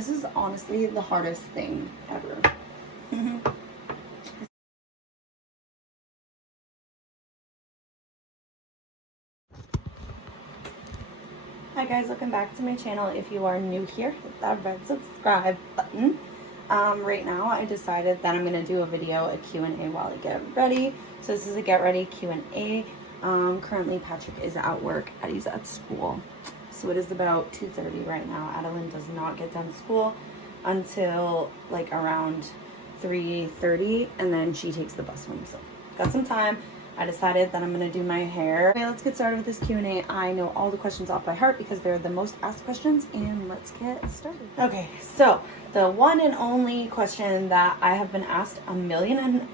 this is honestly the hardest thing ever. Hi guys, welcome back to my channel. If you are new here, hit that red subscribe button. Right now I decided that I'm going to do a video, a Q&A while I get ready. So this is a get ready Q&A. Currently Patrick is at work, Addie's at school. So it is about 2:30 right now. Adeline does not get done school until like around 3:30, and then she takes the bus home. So got some time. I decided that I'm going to do my hair. Okay, let's get started with this Q&A. I know all the questions off by heart because they're the most asked questions, and let's get started. Okay, so the one and only question that I have been asked a million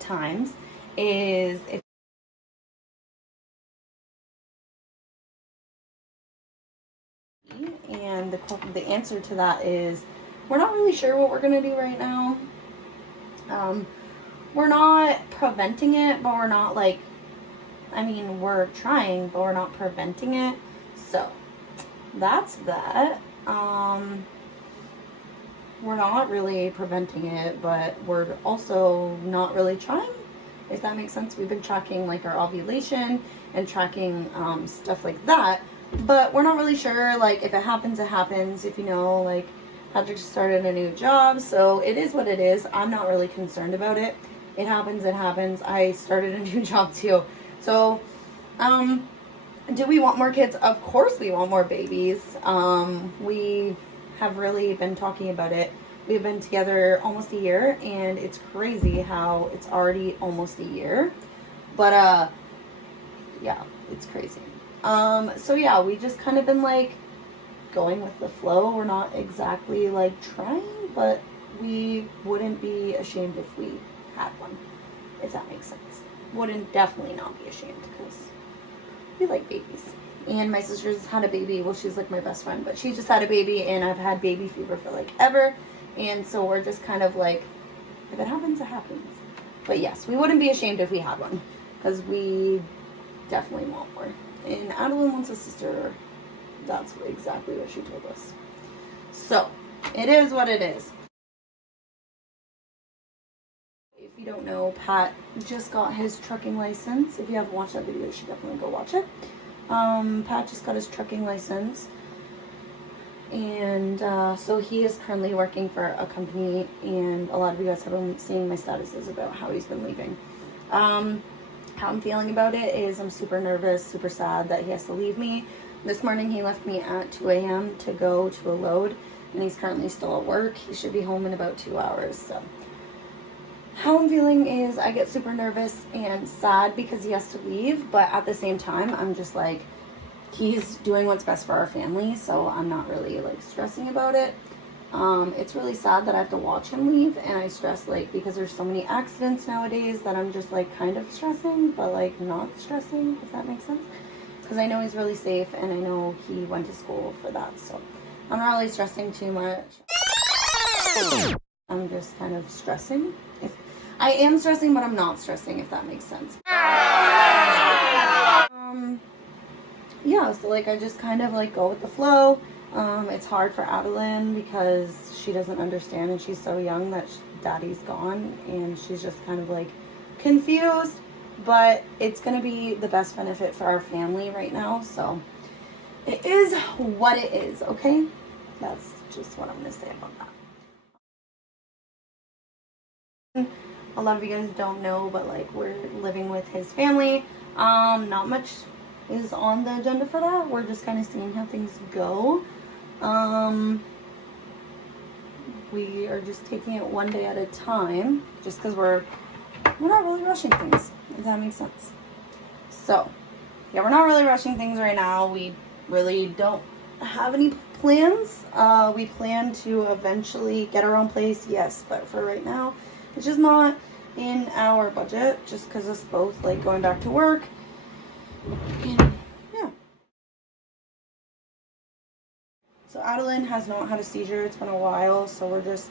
times is if and the answer to that is we're not really sure what we're going to do right now. We're not preventing it, but we're not like, I mean, we're trying, but we're not preventing it. So that's that. We're not really preventing it, but we're also not really trying, if that makes sense. We've been tracking like our ovulation and tracking stuff like that, but we're not really sure, like, if it happens, it happens. If you know, like, Patrick started a new job, so it is what it is. I'm not really concerned about it. It happens, it happens. I started a new job too. So, do we want more kids? Of course we want more babies. We have really been talking about it. We've been together almost a year, and it's crazy how it's already almost a year. But, yeah, it's crazy. So yeah, we just kind of been like going with the flow. We're not exactly like trying, but we wouldn't be ashamed if we had one, if that makes sense. Wouldn't definitely not be ashamed because we like babies. And my sister's had a baby. Well, she's like my best friend, but she just had a baby, and I've had baby fever for like ever. And so we're just kind of like, if it happens, it happens. But yes, we wouldn't be ashamed if we had one because we definitely want more. And Adeline wants a sister. That's exactly what she told us. So it is what it is. If you don't know, Pat just got his trucking license. If you haven't watched that video, you should definitely go watch it. Pat just got his trucking license, and so he is currently working for a company, and a lot of you guys have been seeing my statuses about how he's been leaving. How I'm feeling about it is I'm super nervous, super sad that he has to leave me. This morning he left me at 2 a.m. to go to a load, and he's currently still at work. He should be home in about 2 hours. So how I'm feeling is I get super nervous and sad because he has to leave, but at the same time, I'm just like, he's doing what's best for our family, so I'm not really like stressing about it. It's really sad that I have to watch him leave, and I stress like because there's so many accidents nowadays that I'm just like kind of stressing, but like not stressing, if that makes sense. Because I know he's really safe, and I know he went to school for that, so I'm not really stressing too much. I'm just kind of stressing. I am stressing, but I'm not stressing, if that makes sense. Yeah, so like I just kind of like go with the flow. It's hard for Adeline because she doesn't understand, and she's so young that daddy's gone, and she's just kind of like confused, but it's going to be the best benefit for our family right now. So it is what it is, okay? That's just what I'm going to say about that. A lot of you guys don't know, but like we're living with his family. Not much is on the agenda for that. We're just kind of seeing how things go. We are just taking it one day at a time, just because we're not really rushing things, if that makes sense. So yeah, we're not really rushing things right now. We really don't have any plans. We plan to eventually get our own place, yes, but for right now it's just not in our budget, just because us both like going back to work. And yeah. So Adeline has not had a seizure. It's been a while, so we're just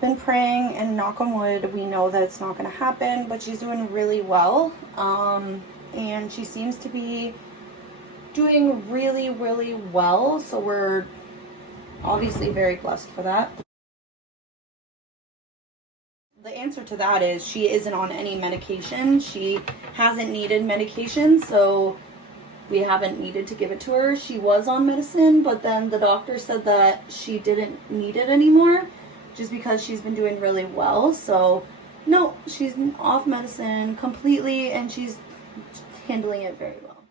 been praying, and knock on wood, we know that it's not going to happen, but she's doing really well. And she seems to be doing really, really well. So we're obviously very blessed for that. The answer to that is she isn't on any medication. She hasn't needed medication, so we haven't needed to give it to her. She was on medicine, but then the doctor said that she didn't need it anymore just because she's been doing really well. So no, she's off medicine completely and she's handling it very well.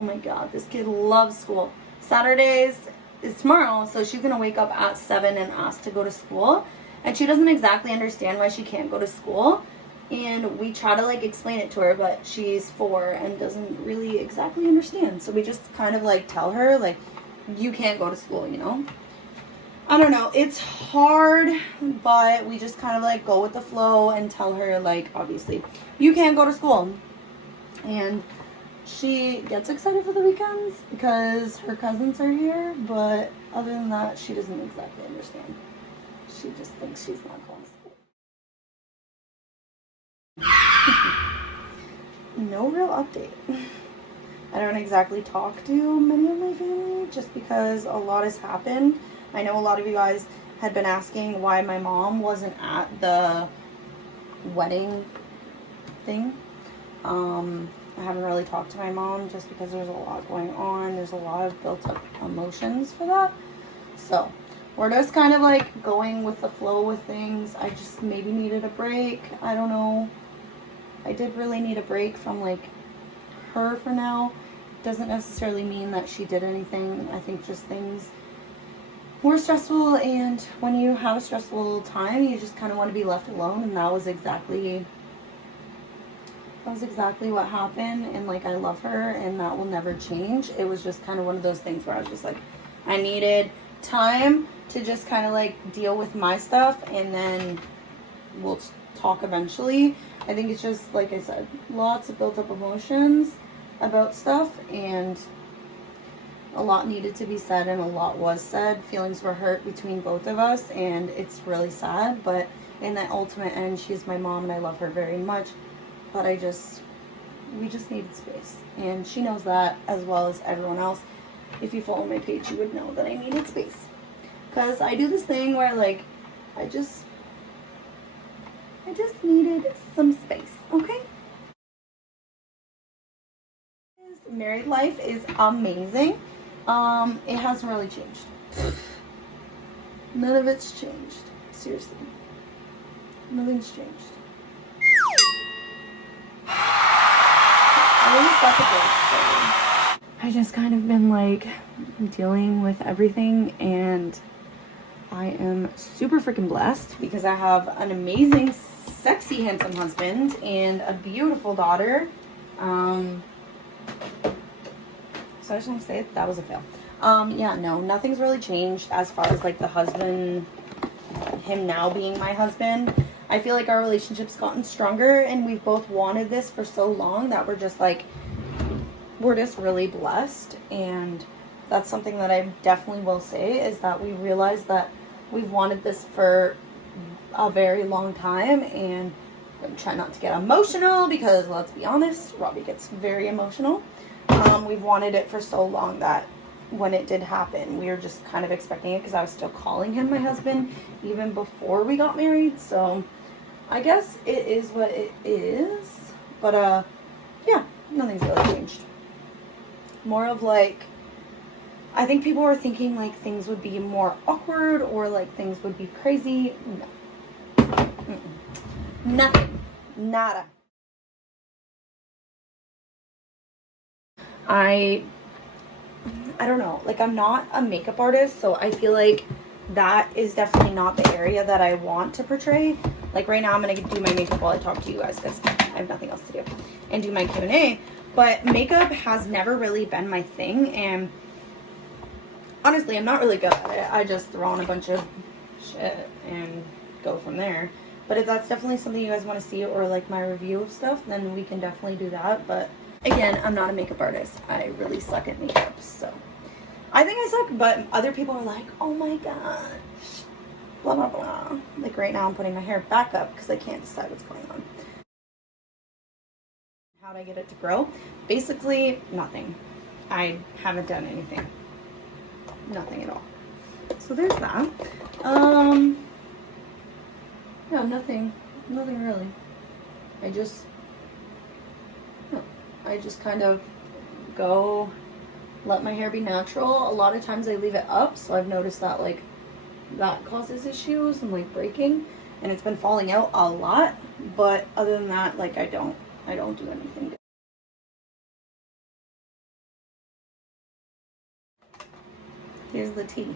Oh my god, this kid loves school. Saturdays is tomorrow, so she's gonna wake up at 7 and ask to go to school, and she doesn't exactly understand why she can't go to school. And we try to like explain it to her, but she's 4 and doesn't really exactly understand. So we just kind of like tell her like, you can't go to school, you know? I don't know, it's hard, but we just kind of like go with the flow and tell her like, obviously, you can't go to school. And she gets excited for the weekends because her cousins are here, but other than that, she doesn't exactly understand. She just thinks she's not going to school. No real update. I don't exactly talk to many of my family just because a lot has happened. I know a lot of you guys had been asking why my mom wasn't at the wedding thing. I haven't really talked to my mom just because there's a lot going on. There's a lot of built up emotions for that. So we're just kind of like going with the flow with things. I just maybe needed a break. I don't know. I did really need a break from like her for now. Doesn't necessarily mean that she did anything. I think just things were stressful, and when you have a stressful time, you just kind of want to be left alone, and that was exactly what happened. And like, I love her and that will never change. It was just kind of one of those things where I was just like, I needed time to just kind of like deal with my stuff, and then we'll talk eventually. I think it's just, like I said, lots of built up emotions about stuff, and a lot needed to be said and a lot was said. Feelings were hurt between both of us, and it's really sad, but in the ultimate end, she's my mom and I love her very much. But we just needed space, and she knows that as well as everyone else. If you follow my page, you would know that I needed space, because I do this thing where like I just needed some space. Okay, married life is amazing. It hasn't really changed. None of it's changed. Seriously, nothing's changed. I just kind of been like dealing with everything, and I am super freaking blessed because I have an amazing, sexy, handsome husband and a beautiful daughter. So I just want to say that was a fail. Yeah, no, nothing's really changed as far as like the husband, him now being my husband. I feel like our relationship's gotten stronger, and we've both wanted this for so long that we're just really blessed. And that's something that I definitely will say, is that we realize that we've wanted this for a very long time. And I'm trying not to get emotional because, let's be honest, Robbie gets very emotional. We've wanted it for so long that when it did happen, we were just kind of expecting it, because I was still calling him my husband even before we got married. So I guess it is what it is. But yeah, nothing's really changed. More of like, I think people were thinking like things would be more awkward or like things would be crazy. No. Mm-mm. Nothing. Nada. I don't know, like I'm not a makeup artist, so I feel like that is definitely not the area that I want to portray. Like right now I'm gonna do my makeup while I talk to you guys because I have nothing else to do, and do my Q&A. But makeup has never really been my thing, and honestly I'm not really good at it. I just throw on a bunch of shit and go from there. But if that's definitely something you guys want to see, or like my review of stuff, then we can definitely do that. But again, I'm not a makeup artist. I really suck at makeup, so I think I suck, but other people are like, oh my gosh, blah, blah, blah. Like right now I'm putting my hair back up because I can't decide what's going on. How do I get it to grow? Basically, nothing. I haven't done anything. nothing at all. So there's that. Yeah, nothing really. I just kind of go let my hair be natural. A lot of times I leave it up, so I've noticed that like that causes issues and like breaking, and it's been falling out a lot. But other than that, like I don't do anything. Here's the tea.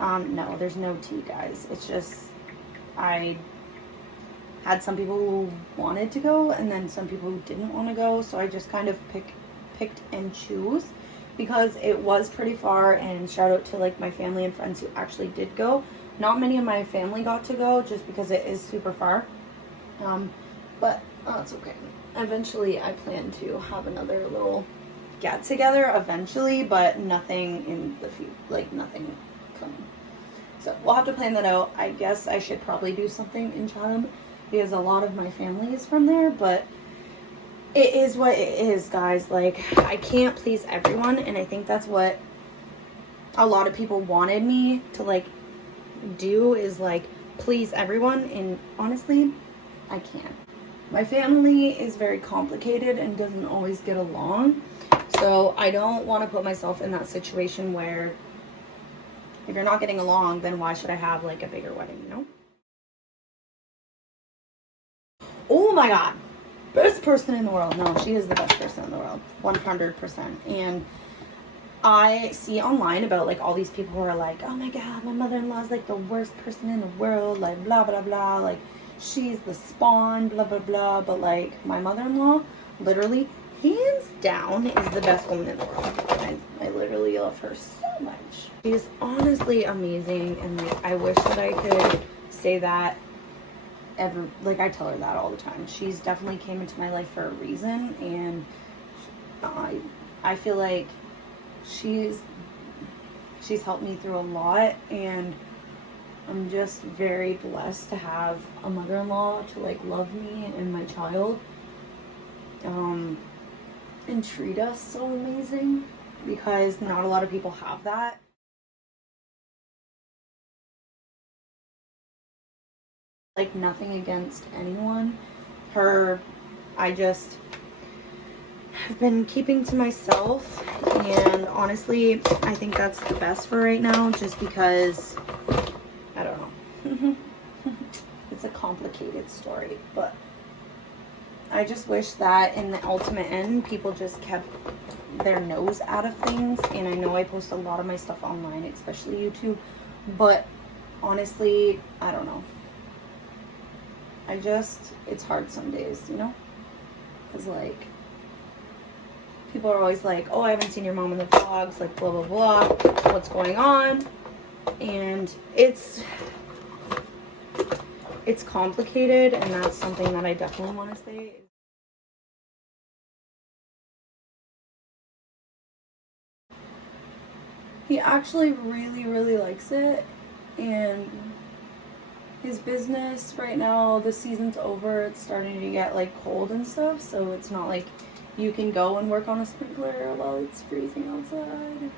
No, there's no tea, guys. It's just I had some people who wanted to go and then some people who didn't want to go, so I just kind of picked and choose because it was pretty far. And shout out to like my family and friends who actually did go. Not many of my family got to go just because it is super far, but it's okay. Eventually I plan to have another little get together eventually, but nothing in the future, like nothing coming. So we'll have to plan that out. I guess I should probably do something in Chatham because a lot of my family is from there, but it is what it is, guys. Like, I can't please everyone, and I think that's what a lot of people wanted me to like do, is like please everyone, and honestly I can't. My family is very complicated and doesn't always get along, so I don't want to put myself in that situation where if you're not getting along, then why should I have like a bigger wedding, you know? Oh my god, best person in the world. No, she is the best person in the world, 100%. And I see online about like all these people who are like, oh my god, my mother-in-law is like the worst person in the world, like blah blah blah, like she's the spawn, blah blah blah. But like my mother-in-law, literally hands down, is the best woman in the world. I literally love her so much. She is honestly amazing, and like I wish that I could say that ever. Like I tell her that all the time. She's definitely came into my life for a reason, and I feel like she's helped me through a lot, and I'm just very blessed to have a mother-in-law to like love me and my child, and treat us so amazing, because not a lot of people have that. Like nothing against anyone. I just have been keeping to myself, and honestly I think that's the best for right now, just because I don't know. It's a complicated story, but I just wish that in the ultimate end people just kept their nose out of things. And I know I post a lot of my stuff online, especially YouTube, but honestly I don't know, it's hard some days, you know, because like people are always like, oh, I haven't seen your mom in the vlogs, like blah blah blah, what's going on? And it's complicated, and that's something that I definitely want to say. He actually really likes it, and his business right now, the season's over, it's starting to get like cold and stuff, so it's not like you can go and work on a sprinkler while it's freezing outside.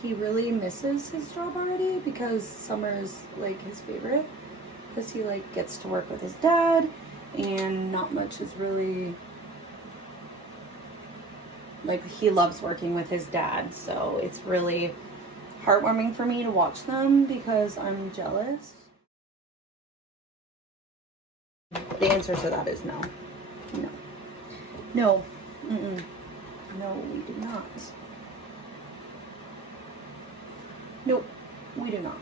He really misses his job already, because summer is like his favorite, because he like gets to work with his dad, and not much is really like, he loves working with his dad, so it's really heartwarming for me to watch them, because I'm jealous. The answer to that is no. No, we do not. Nope, we do not.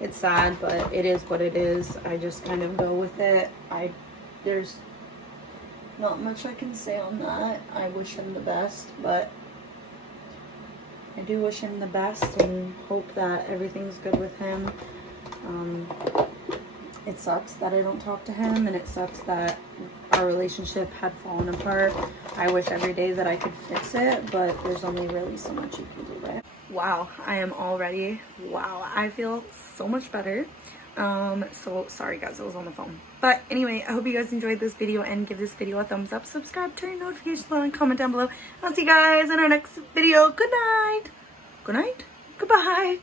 It's sad, but it is what it is. I just kind of go with it. There's not much I can say on that. I wish him the best, but I do wish him the best and hope that everything's good with him. It sucks that I don't talk to him, and it sucks that our relationship had fallen apart. I wish every day that I could fix it, but there's only really so much you can do, right? Wow, I am all ready. Wow, I feel so much better. So sorry guys, I was on the phone. But anyway, I hope you guys enjoyed this video, and give this video a thumbs up, subscribe, turn your notifications on, and comment down below. I'll see you guys in our next video. Good night. Good night. Goodbye.